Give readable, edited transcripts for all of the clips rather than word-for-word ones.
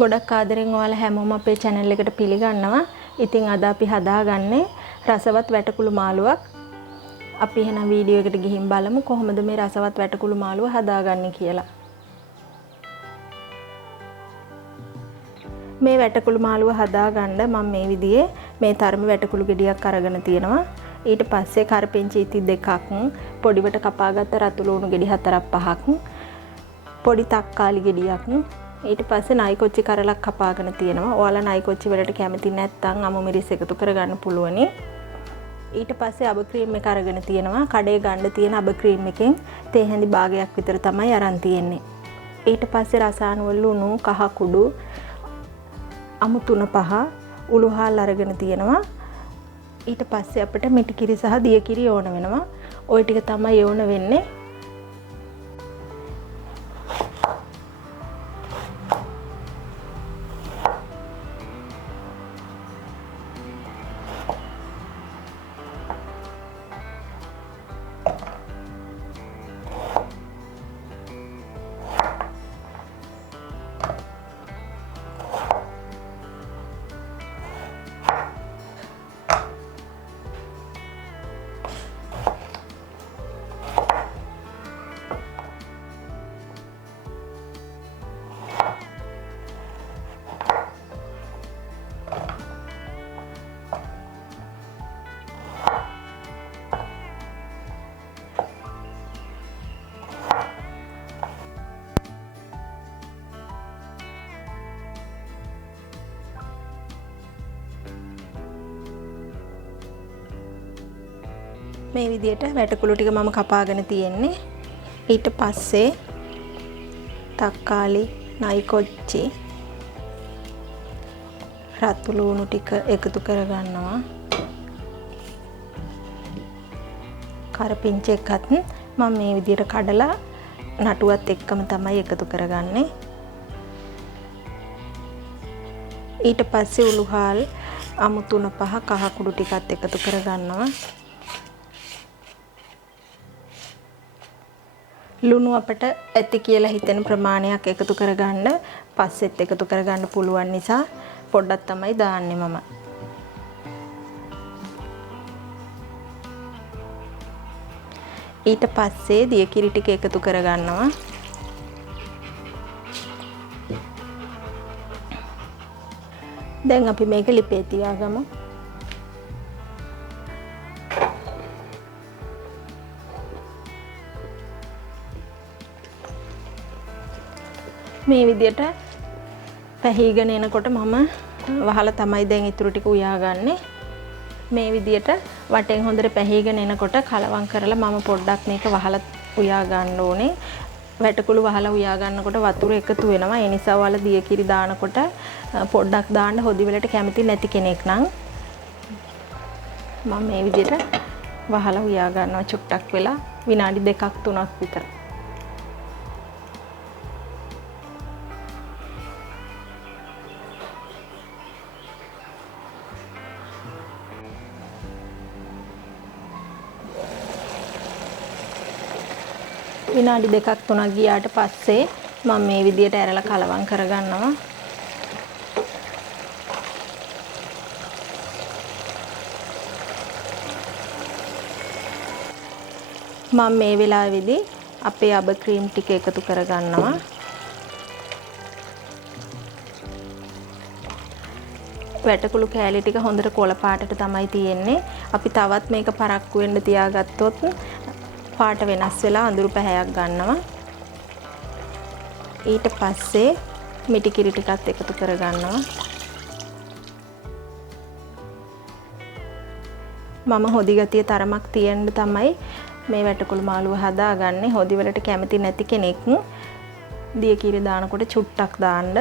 ගොඩක් ආදරෙන් ඔයාලා හැමෝම අපේ channel එකට පිළිගන්නවා. ඉතින් අද අපි හදාගන්නේ රසවත් වැටකුළු මාළුවක්. අපි එහෙනම් වීඩියෝ එකට ගිහින් බලමු කොහොමද මේ රසවත් වැටකුළු මාළුව හදාගන්නේ කියලා. මේ වැටකුළු මාළුව හදාගන්න මම මේ විදිහේ මේ තරම වැටකුළු ගෙඩියක් අරගෙන තියෙනවා. ඊට පස්සේ කරපිංචි ඉති දෙකක්, පොඩිවට කපාගත්ත රතු ලුණු ගෙඩි 4-5ක්, පොඩි තක්කාලි ගෙඩියක්, ඊට පස්සේ නයි කොච්චි කරලක් කපාගෙන තියෙනවා. ඔයාලා නයි කොච්චි වලට කැමති නැත්නම් අමු මිරිස් එකතු කරගන්න පුළුවනි. ඊට පස්සේ අබ ක්‍රීම් එක අරගෙන තියෙනවා. කඩේ ගන්න තියෙන අබ ක්‍රීම් එකෙන් තේ හැඳි භාගයක් විතර තමයි අරන් තියෙන්නේ. ඊට පස්සේ රසායන ලුණු, කහ කුඩු, අමු 3-5 උළුහාල් අරගෙන තියෙනවා. ඊට පස්සේ අපිට මිටි කිරි සහ දිය කිරි ඕන වෙනවා. ওই ටික තමයි ඕන වෙන්නේ. මේ විදියට වැටකුළු ටික මම කපාගෙන තියෙන්නේ. ඊට පස්සේ තක්කාලි, නයි කොච්චි, රතු ලුණු ටික එකතු කරගන්නවා. කරපිංචි එකත් මම මේ විදියට කඩලා නටුවත් එක්කම තමයි එකතු කරගන්නේ. ඊට පස්සේ උළුහාල්, අමු 3-5 කහ කුඩු ටිකත් එකතු කරගන්නවා. ලුණු අපට ඇති කියලා හිතෙන ප්‍රමාණයක් එකතු කරගන්න, පස්සෙත් එකතු කරගන්න පුළුවන් නිසා පොඩ්ඩක් තමයි දාන්නේ මම. ඊට පස්සේ දිය කිරි ටික එකතු කරගන්නවා. දැන් අපි මේක ලිපේ තියාගමු. මේ විදියට පැහිගෙන එනකොට මම වහලා තමයි දැන් ඊටු ටික උයාගන්නේ. මේ විදියට වටෙන් හොඳට පැහිගෙන එනකොට කලවම් කරලා මම පොඩ්ඩක් මේක වහලා උයා ගන්න ඕනේ. වැටකුළු වහලා උයා ගන්නකොට වතුර එකතු වෙනවා. ඒ නිසා ඔයාලා දිය කිරි දානකොට පොඩ්ඩක් දාන්න හොදි වලට කැමති නැති කෙනෙක් නම් මම මේ විදියට වහලා උයා ගන්නවා චුට්ටක් වෙලා විනාඩි 2-3ක් විතර. විනාඩි 2-3ක් ගියාට පස්සේ මම මේ විදියට ඇරලා කලවම් කරගන්නවා. මම මේ වෙලාවේදී අපේ අබ ක්‍රීම් ටික එකතු කරගන්නවා. වැටකුළු කෑලි ටික හොඳට කොළ පාටට තමයි තියෙන්නේ. අපි තවත් මේක පරක්කු වෙන්න තියාගත්තොත් පාට වෙනස් වෙලා අඳුරු පැහැයක් ගන්නවා. ඊට පස්සේ මිටි කිරි ටිකත් එකතු කරගන්නවා. මම හොදි ගතිය තරමක් තියෙන්න තමයි මේ වැටකුළු මාළුව හදාගන්නේ. හොදි වලට කැමති නැති කෙනෙක් දිය කිරි දානකොට චුට්ටක් දාන්න.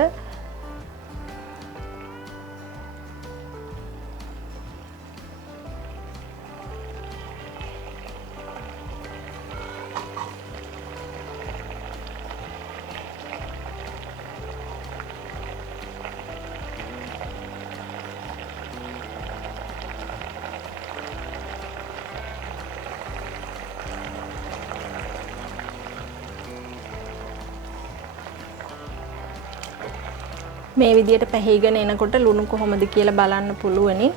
මේ විදියට පැහිගෙන එනකොට ලුණු කොහොමද කියලා බලන්න පුළුවනි.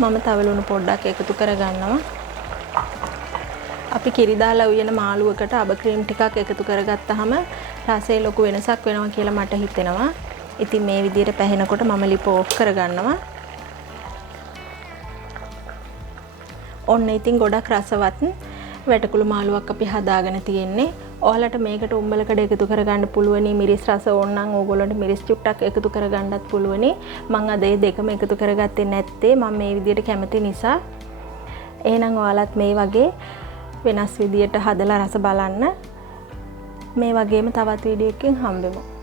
මම තව ලුණු පොඩ්ඩක් එකතු කරගන්නවා. අපි කිරි දාලා උයන මාළුවකට අබ ක්‍රීම් ටිකක් එකතු කරගත්තාම රසයේ ලොකු වෙනසක් වෙනවා කියලා මට හිතෙනවා. ඉතින් මේ විදියට පැහෙනකොට මම ලිප ඕෆ් කරගන්නවා. ඔන්න ඉතින් ගොඩක් රසවත් වැටකුළු මාළුවක් අපි හදාගෙන තියෙන්නේ. ඔයාලට මේකට උම්බලකඩ එකතු කරගන්න පුළුවනි. මිරිස් රස ඕන නම් ඕගොල්ලන්ට මිරිස් චුට්ටක් එකතු කරගන්නත් පුළුවනි. මම අද ඒ දෙකම එකතු කරගත්තේ නැත්තේ මම මේ විදියට කැමති නිසා. එහෙනම් ඔයාලත් මේ වගේ වෙනස් විදියට හදලා රස බලන්න. මේ වගේම තවත් වීඩියෝ එකකින් හම්බෙමු.